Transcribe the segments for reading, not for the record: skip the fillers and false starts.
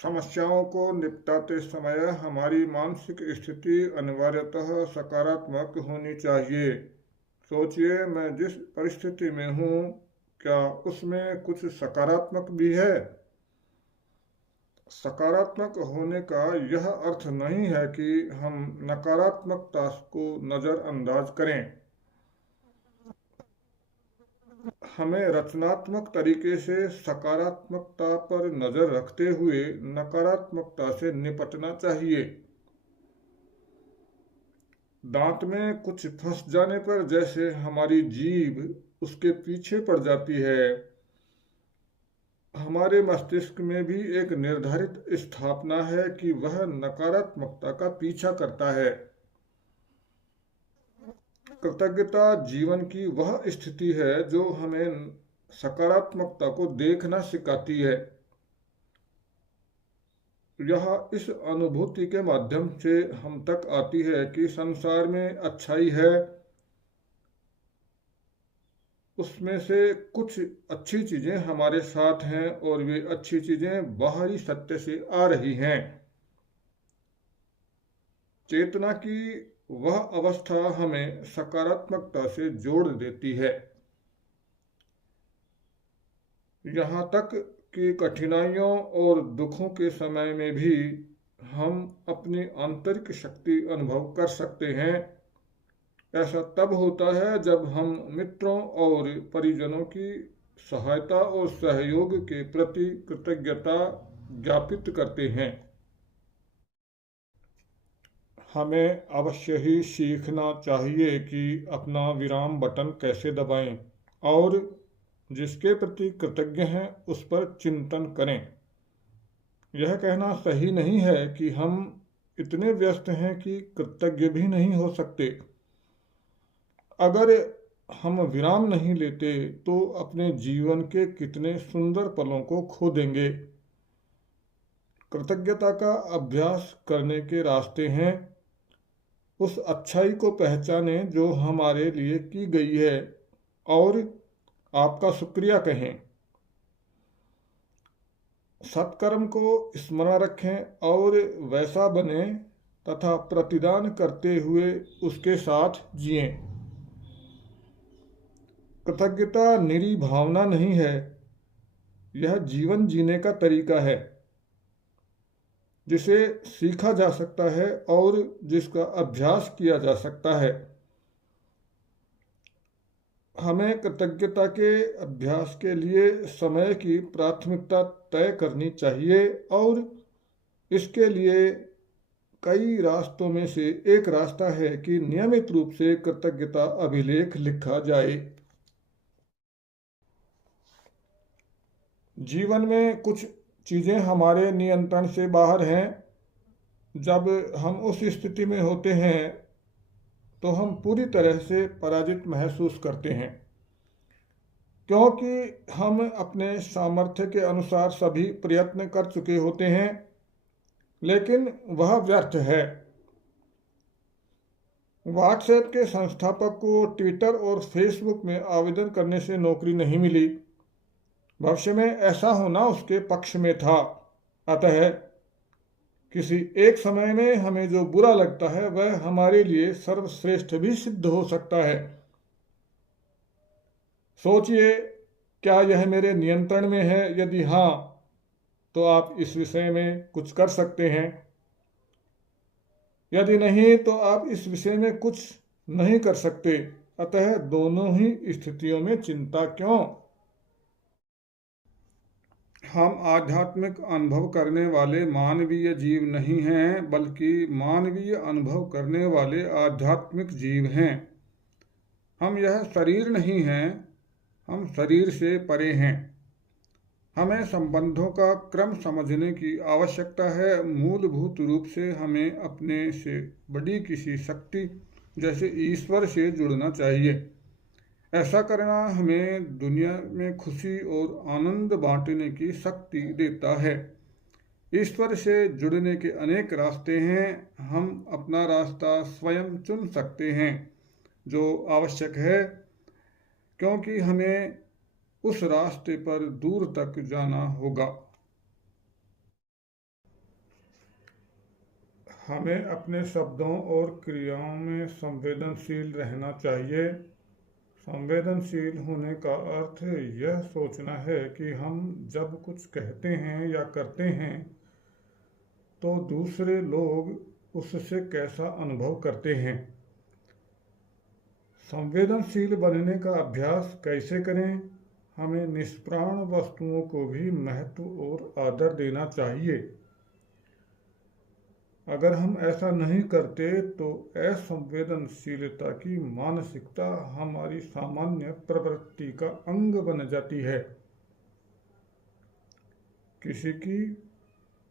समस्याओं को निपटाते समय हमारी मानसिक स्थिति अनिवार्यतः सकारात्मक होनी चाहिए। सोचिए, मैं जिस परिस्थिति में हूँ, क्या उसमें कुछ सकारात्मक भी है? सकारात्मक होने का यह अर्थ नहीं है कि हम नकारात्मकता को नज़रअंदाज करें। हमें रचनात्मक तरीके से सकारात्मकता पर नज़र रखते हुए नकारात्मकता से निपटना चाहिए। दांत में कुछ फंस जाने पर जैसे हमारी जीभ उसके पीछे पड़ जाती है, हमारे मस्तिष्क में भी एक निर्धारित स्थापना है कि वह नकारात्मकता का पीछा करता है। कृतज्ञता जीवन की वह स्थिति है जो हमें सकारात्मकता को देखना सिखाती है। यह इस अनुभूति के माध्यम से हम तक आती है कि संसार में अच्छाई है, उसमें से कुछ अच्छी चीज़ें हमारे साथ हैं और वे अच्छी चीज़ें बाहरी सत्य से आ रही हैं। चेतना की वह अवस्था हमें सकारात्मकता से जोड़ देती है। यहाँ तक कि कठिनाइयों और दुखों के समय में भी हम अपनी आंतरिक शक्ति अनुभव कर सकते हैं। ऐसा तब होता है जब हम मित्रों और परिजनों की सहायता और सहयोग के प्रति कृतज्ञता ज्ञापित करते हैं। हमें अवश्य ही सीखना चाहिए कि अपना विराम बटन कैसे दबाएं और जिसके प्रति कृतज्ञ हैं उस पर चिंतन करें। यह कहना सही नहीं है कि हम इतने व्यस्त हैं कि कृतज्ञ भी नहीं हो सकते। अगर हम विराम नहीं लेते तो अपने जीवन के कितने सुंदर पलों को खो देंगे। कृतज्ञता का अभ्यास करने के रास्ते हैं। उस अच्छाई को पहचानें जो हमारे लिए की गई है और आपका शुक्रिया कहें। सत्कर्म को स्मरण रखें और वैसा बने तथा प्रतिदान करते हुए उसके साथ जिएं। कृतज्ञता निरी भावना नहीं है, यह जीवन जीने का तरीका है जिसे सीखा जा सकता है और जिसका अभ्यास किया जा सकता है। हमें कृतज्ञता के अभ्यास के लिए समय की प्राथमिकता तय करनी चाहिए और इसके लिए कई रास्तों में से एक रास्ता है कि नियमित रूप से कृतज्ञता अभिलेख लिखा जाए। जीवन में कुछ चीज़ें हमारे नियंत्रण से बाहर हैं। जब हम उस स्थिति में होते हैं तो हम पूरी तरह से पराजित महसूस करते हैं, क्योंकि हम अपने सामर्थ्य के अनुसार सभी प्रयत्न कर चुके होते हैं, लेकिन वह व्यर्थ है। व्हाट्सएप के संस्थापक को ट्विटर और फेसबुक में आवेदन करने से नौकरी नहीं मिली। भविष्य में ऐसा होना उसके पक्ष में था। अतः किसी एक समय में हमें जो बुरा लगता है वह हमारे लिए सर्वश्रेष्ठ भी सिद्ध हो सकता है। सोचिए, क्या यह मेरे नियंत्रण में है? यदि हाँ, तो आप इस विषय में कुछ कर सकते हैं। यदि नहीं, तो आप इस विषय में कुछ नहीं कर सकते। अतः दोनों ही स्थितियों में चिंता क्यों? हम आध्यात्मिक अनुभव करने वाले मानवीय जीव नहीं हैं, बल्कि मानवीय अनुभव करने वाले आध्यात्मिक जीव हैं। हम यह शरीर नहीं हैं, हम शरीर से परे हैं। हमें संबंधों का क्रम समझने की आवश्यकता है। मूलभूत रूप से हमें अपने से बड़ी किसी शक्ति जैसे ईश्वर से जुड़ना चाहिए। ऐसा करना हमें दुनिया में खुशी और आनंद बांटने की शक्ति देता है। ईश्वर से जुड़ने के अनेक रास्ते हैं। हम अपना रास्ता स्वयं चुन सकते हैं जो आवश्यक है, क्योंकि हमें उस रास्ते पर दूर तक जाना होगा। हमें अपने शब्दों और क्रियाओं में संवेदनशील रहना चाहिए। संवेदनशील होने का अर्थ यह सोचना है कि हम जब कुछ कहते हैं या करते हैं तो दूसरे लोग उससे कैसा अनुभव करते हैं। संवेदनशील बनने का अभ्यास कैसे करें? हमें निष्प्राण वस्तुओं को भी महत्व और आदर देना चाहिए। अगर हम ऐसा नहीं करते तो असंवेदनशीलता की मानसिकता हमारी सामान्य प्रवृत्ति का अंग बन जाती है। किसी की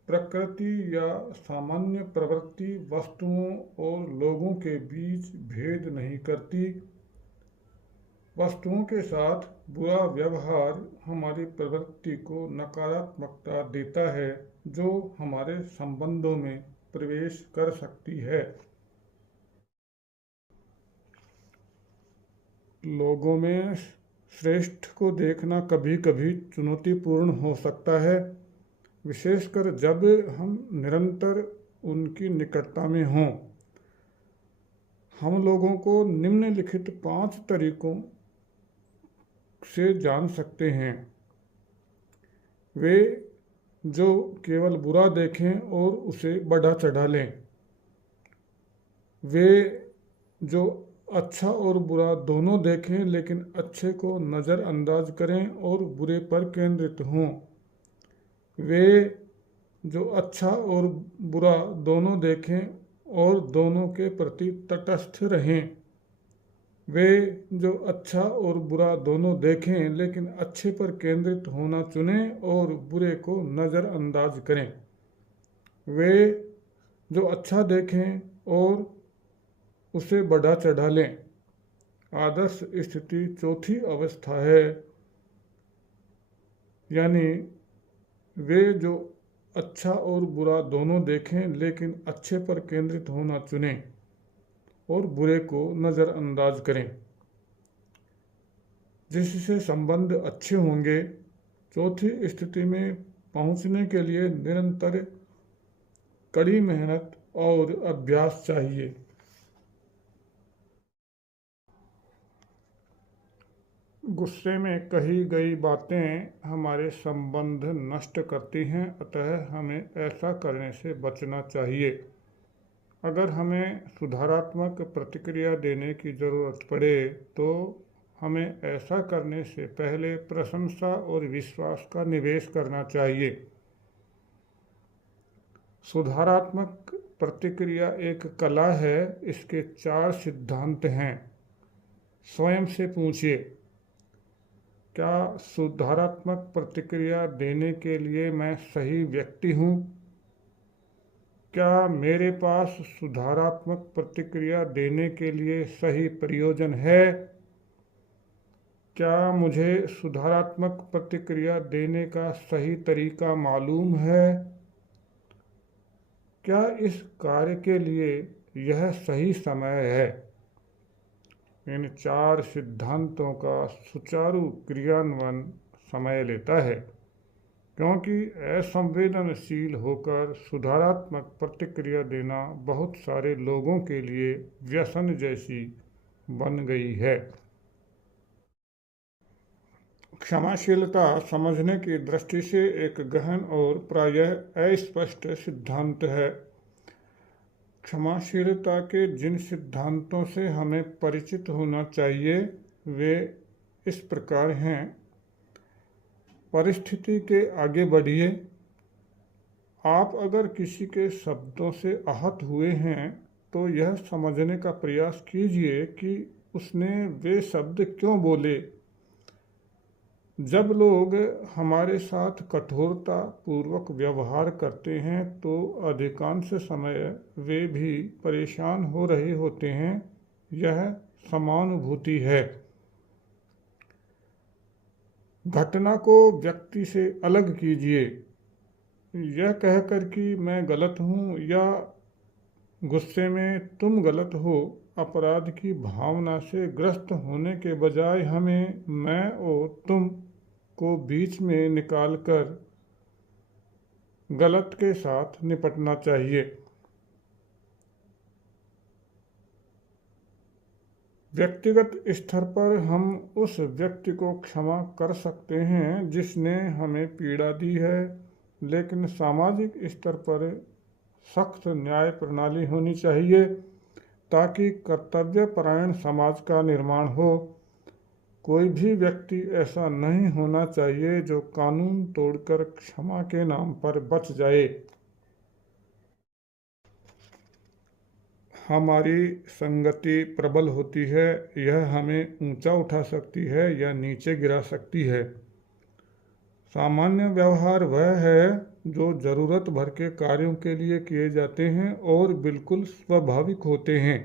प्रकृति या सामान्य प्रवृत्ति वस्तुओं और लोगों के बीच भेद नहीं करती। वस्तुओं के साथ बुरा व्यवहार हमारी प्रवृत्ति को नकारात्मकता देता है, जो हमारे संबंधों में प्रवेश कर सकती है। लोगों में श्रेष्ठ को देखना कभी कभी चुनौतीपूर्ण हो सकता है, विशेषकर जब हम निरंतर उनकी निकटता में हों। हम लोगों को निम्नलिखित 5 तरीकों से जान सकते हैं। वे जो केवल बुरा देखें और उसे बढ़ा चढ़ा लें। वे जो अच्छा और बुरा दोनों देखें लेकिन अच्छे को नज़रअंदाज करें और बुरे पर केंद्रित हों। वे जो अच्छा और बुरा दोनों देखें और दोनों के प्रति तटस्थ रहें। वे जो अच्छा और बुरा दोनों देखें लेकिन अच्छे पर केंद्रित होना चुनें और बुरे को नज़रअंदाज करें। वे जो अच्छा देखें और उसे बढ़ा चढ़ा लें। आदर्श स्थिति चौथी अवस्था है, यानी वे जो अच्छा और बुरा दोनों देखें लेकिन अच्छे पर केंद्रित होना चुनें और बुरे को नज़रअंदाज करें, जिससे संबंध अच्छे होंगे। चौथी स्थिति में पहुंचने के लिए निरंतर कड़ी मेहनत और अभ्यास चाहिए। गुस्से में कही गई बातें हमारे संबंध नष्ट करती हैं, अतः हमें ऐसा करने से बचना चाहिए। अगर हमें सुधारात्मक प्रतिक्रिया देने की ज़रूरत पड़े तो हमें ऐसा करने से पहले प्रशंसा और विश्वास का निवेश करना चाहिए। सुधारात्मक प्रतिक्रिया एक कला है। इसके 4 सिद्धांत हैं। स्वयं से पूछिए, क्या सुधारात्मक प्रतिक्रिया देने के लिए मैं सही व्यक्ति हूँ? क्या मेरे पास सुधारात्मक प्रतिक्रिया देने के लिए सही प्रयोजन है? क्या मुझे सुधारात्मक प्रतिक्रिया देने का सही तरीका मालूम है? क्या इस कार्य के लिए यह सही समय है? इन 4 सिद्धांतों का सुचारू क्रियान्वयन समय लेता है, क्योंकि असंवेदनशील होकर सुधारात्मक प्रतिक्रिया देना बहुत सारे लोगों के लिए व्यसन जैसी बन गई है। क्षमाशीलता समझने की दृष्टि से एक गहन और प्रायः अस्पष्ट सिद्धांत है। क्षमाशीलता के जिन सिद्धांतों से हमें परिचित होना चाहिए वे इस प्रकार हैं। परिस्थिति के आगे बढ़िए। आप अगर किसी के शब्दों से आहत हुए हैं तो यह समझने का प्रयास कीजिए कि उसने वे शब्द क्यों बोले। जब लोग हमारे साथ कठोरता पूर्वक व्यवहार करते हैं तो अधिकांश समय वे भी परेशान हो रहे होते हैं। यह समानुभूति है। घटना को व्यक्ति से अलग कीजिए। यह कहकर कि मैं गलत हूँ या गुस्से में तुम गलत हो, अपराध की भावना से ग्रस्त होने के बजाय हमें मैं और तुम को बीच में निकालकर गलत के साथ निपटना चाहिए। व्यक्तिगत स्तर पर हम उस व्यक्ति को क्षमा कर सकते हैं जिसने हमें पीड़ा दी है, लेकिन सामाजिक स्तर पर सख्त न्याय प्रणाली होनी चाहिए ताकि कर्तव्यपरायण समाज का निर्माण हो। कोई भी व्यक्ति ऐसा नहीं होना चाहिए जो कानून तोड़कर क्षमा के नाम पर बच जाए। हमारी संगति प्रबल होती है, यह हमें ऊंचा उठा सकती है या नीचे गिरा सकती है। सामान्य व्यवहार वह है जो जरूरत भर के कार्यों के लिए किए जाते हैं और बिल्कुल स्वाभाविक होते हैं।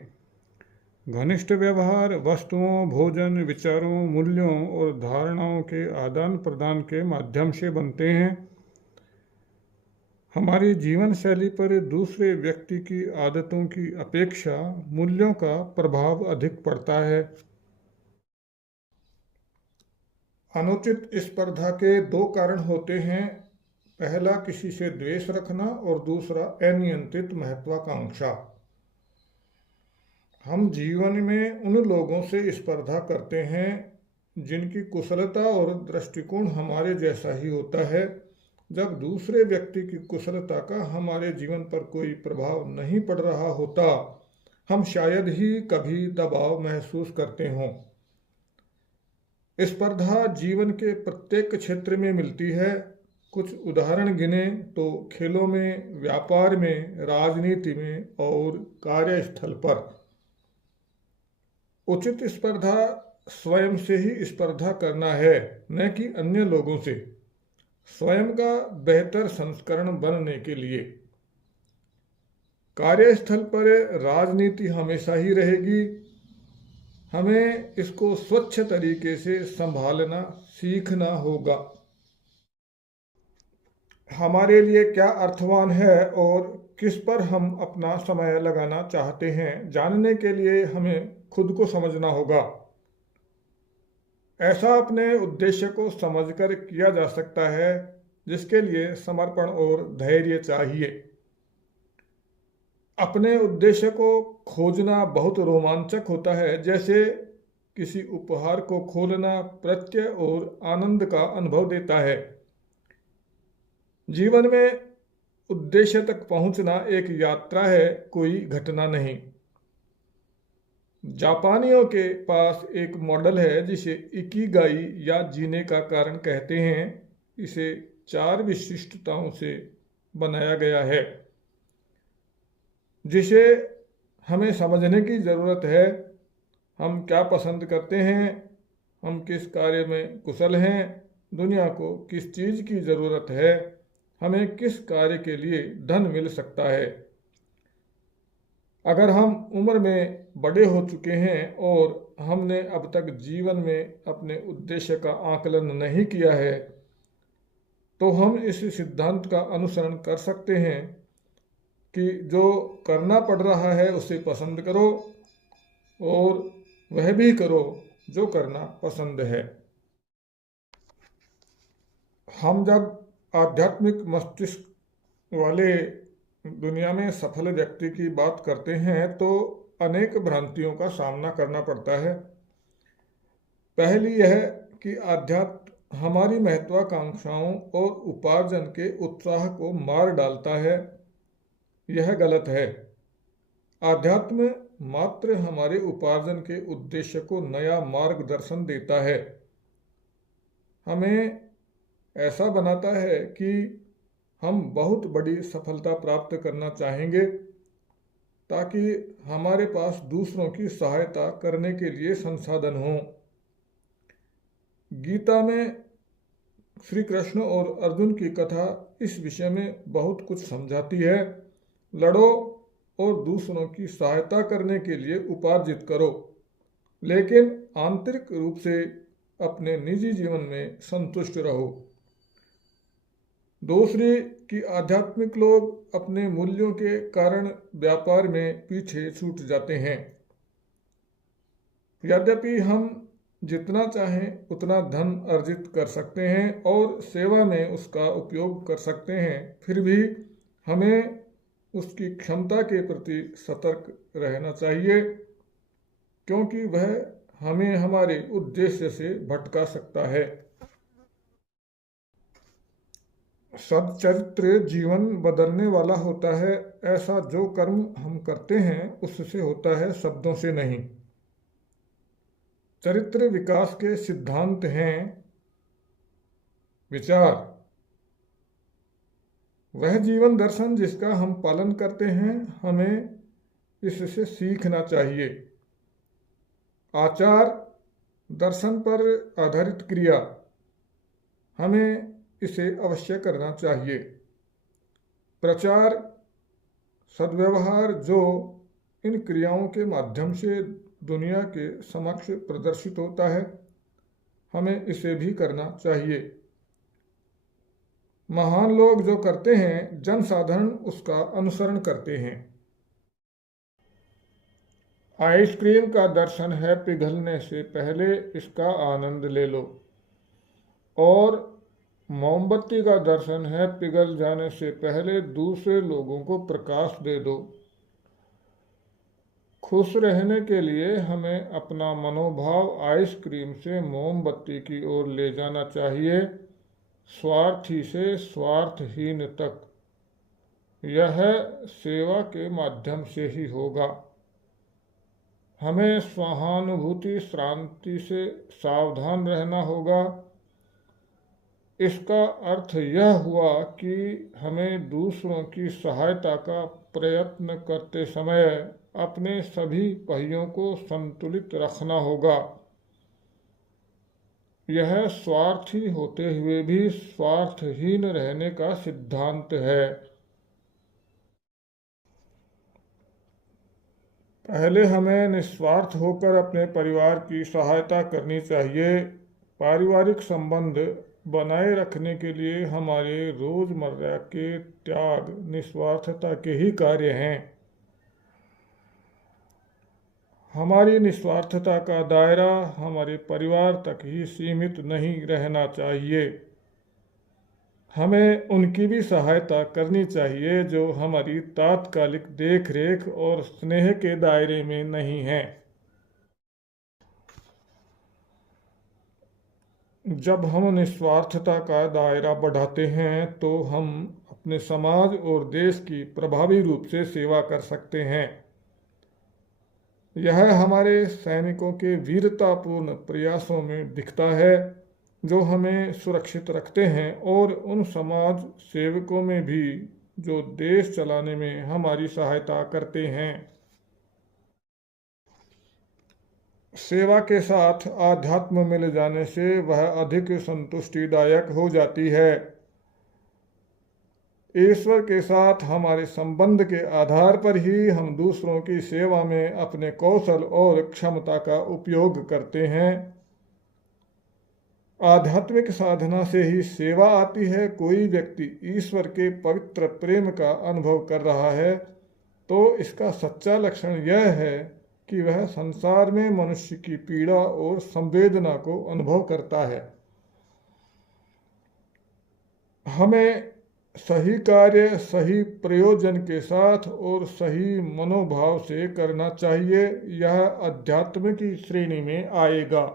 घनिष्ठ व्यवहार वस्तुओं, भोजन, विचारों, मूल्यों और धारणाओं के आदान प्रदान के माध्यम से बनते हैं। हमारी जीवन शैली पर दूसरे व्यक्ति की आदतों की अपेक्षा मूल्यों का प्रभाव अधिक पड़ता है। अनुचित स्पर्धा के दो कारण होते हैं। पहला किसी से द्वेष रखना और दूसरा अनियंत्रित महत्वाकांक्षा। हम जीवन में उन लोगों से स्पर्धा करते हैं जिनकी कुशलता और दृष्टिकोण हमारे जैसा ही होता है। जब दूसरे व्यक्ति की कुशलता का हमारे जीवन पर कोई प्रभाव नहीं पड़ रहा होता, हम शायद ही कभी दबाव महसूस करते हों। स्पर्धा जीवन के प्रत्येक क्षेत्र में मिलती है। कुछ उदाहरण गिने तो खेलों में, व्यापार में, राजनीति में और कार्यस्थल पर। उचित स्पर्धा स्वयं से ही स्पर्धा करना है, न कि अन्य लोगों से, स्वयं का बेहतर संस्करण बनने के लिए। कार्यस्थल पर राजनीति हमेशा ही रहेगी। हमें इसको स्वच्छ तरीके से संभालना सीखना होगा। हमारे लिए क्या अर्थवान है और किस पर हम अपना समय लगाना चाहते हैं, जानने के लिए हमें खुद को समझना होगा। ऐसा अपने उद्देश्य को समझकर किया जा सकता है जिसके लिए समर्पण और धैर्य चाहिए। अपने उद्देश्य को खोजना बहुत रोमांचक होता है, जैसे किसी उपहार को खोलना प्रत्यय और आनंद का अनुभव देता है। जीवन में उद्देश्य तक पहुंचना एक यात्रा है, कोई घटना नहीं। जापानियों के पास एक मॉडल है जिसे इकिगाई या जीने का कारण कहते हैं। इसे 4 विशिष्टताओं से बनाया गया है जिसे हमें समझने की ज़रूरत है। हम क्या पसंद करते हैं, हम किस कार्य में कुशल हैं, दुनिया को किस चीज़ की ज़रूरत है, हमें किस कार्य के लिए धन मिल सकता है। अगर हम उम्र में बड़े हो चुके हैं और हमने अब तक जीवन में अपने उद्देश्य का आकलन नहीं किया है, तो हम इस सिद्धांत का अनुसरण कर सकते हैं कि जो करना पड़ रहा है उसे पसंद करो और वह भी करो जो करना पसंद है। हम जब आध्यात्मिक मस्तिष्क वाले दुनिया में सफल व्यक्ति की बात करते हैं तो अनेक भ्रांतियों का सामना करना पड़ता है। पहली यह कि आध्यात्म हमारी महत्वाकांक्षाओं और उपार्जन के उत्साह को मार डालता है। यह गलत है। आध्यात्म मात्र हमारे उपार्जन के उद्देश्य को नया मार्गदर्शन देता है। हमें ऐसा बनाता है कि हम बहुत बड़ी सफलता प्राप्त करना चाहेंगे ताकि हमारे पास दूसरों की सहायता करने के लिए संसाधन हों। गीता में श्री कृष्ण और अर्जुन की कथा इस विषय में बहुत कुछ समझाती है। लड़ो और दूसरों की सहायता करने के लिए उपार्जित करो, लेकिन आंतरिक रूप से अपने निजी जीवन में संतुष्ट रहो। दूसरी कि आध्यात्मिक लोग अपने मूल्यों के कारण व्यापार में पीछे छूट जाते हैं। यद्यपि हम जितना चाहें उतना धन अर्जित कर सकते हैं और सेवा में उसका उपयोग कर सकते हैं, फिर भी हमें उसकी क्षमता के प्रति सतर्क रहना चाहिए। क्योंकि वह हमें हमारे उद्देश्य से भटका सकता है। सच्चरित्र जीवन बदलने वाला होता है। ऐसा जो कर्म हम करते हैं उससे होता है, शब्दों से नहीं। चरित्र विकास के सिद्धांत हैं विचार, वह जीवन दर्शन जिसका हम पालन करते हैं, हमें इससे सीखना चाहिए। आचार, दर्शन पर आधारित क्रिया, हमें इसे अवश्य करना चाहिए। प्रचार, सद्व्यवहार जो इन क्रियाओं के माध्यम से दुनिया के समक्ष प्रदर्शित होता है, हमें इसे भी करना चाहिए। महान लोग जो करते हैं, जनसाधारण उसका अनुसरण करते हैं। आइसक्रीम का दर्शन है पिघलने से पहले इसका आनंद ले लो, और मोमबत्ती का दर्शन है पिघल जाने से पहले दूसरे लोगों को प्रकाश दे दो। खुश रहने के लिए हमें अपना मनोभाव आइसक्रीम से मोमबत्ती की ओर ले जाना चाहिए, स्वार्थी से स्वार्थहीन तक। यह सेवा के माध्यम से ही होगा। हमें सहानुभूति शांति से सावधान रहना होगा। इसका अर्थ यह हुआ कि हमें दूसरों की सहायता का प्रयत्न करते समय अपने सभी पहियों को संतुलित रखना होगा। यह स्वार्थी होते हुए भी स्वार्थहीन रहने का सिद्धांत है। पहले हमें निस्वार्थ होकर अपने परिवार की सहायता करनी चाहिए। पारिवारिक संबंध बनाए रखने के लिए हमारे रोजमर्रा के त्याग निस्वार्थता के ही कार्य हैं। हमारी निस्वार्थता का दायरा हमारे परिवार तक ही सीमित नहीं रहना चाहिए। हमें उनकी भी सहायता करनी चाहिए जो हमारी तात्कालिक देखरेख और स्नेह के दायरे में नहीं हैं। जब हम निस्वार्थता का दायरा बढ़ाते हैं तो हम अपने समाज और देश की प्रभावी रूप से सेवा कर सकते हैं। यह हमारे सैनिकों के वीरतापूर्ण प्रयासों में दिखता है जो हमें सुरक्षित रखते हैं, और उन समाज सेवकों में भी जो देश चलाने में हमारी सहायता करते हैं। सेवा के साथ आध्यात्म मिल जाने से वह अधिक संतुष्टिदायक हो जाती है। ईश्वर के साथ हमारे संबंध के आधार पर ही हम दूसरों की सेवा में अपने कौशल और क्षमता का उपयोग करते हैं। आध्यात्मिक साधना से ही सेवा आती है। कोई व्यक्ति ईश्वर के पवित्र प्रेम का अनुभव कर रहा है तो इसका सच्चा लक्षण यह है कि वह संसार में मनुष्य की पीड़ा और संवेदना को अनुभव करता है। हमें सही कार्य सही प्रयोजन के साथ और सही मनोभाव से करना चाहिए। यह अध्यात्म की श्रेणी में आएगा।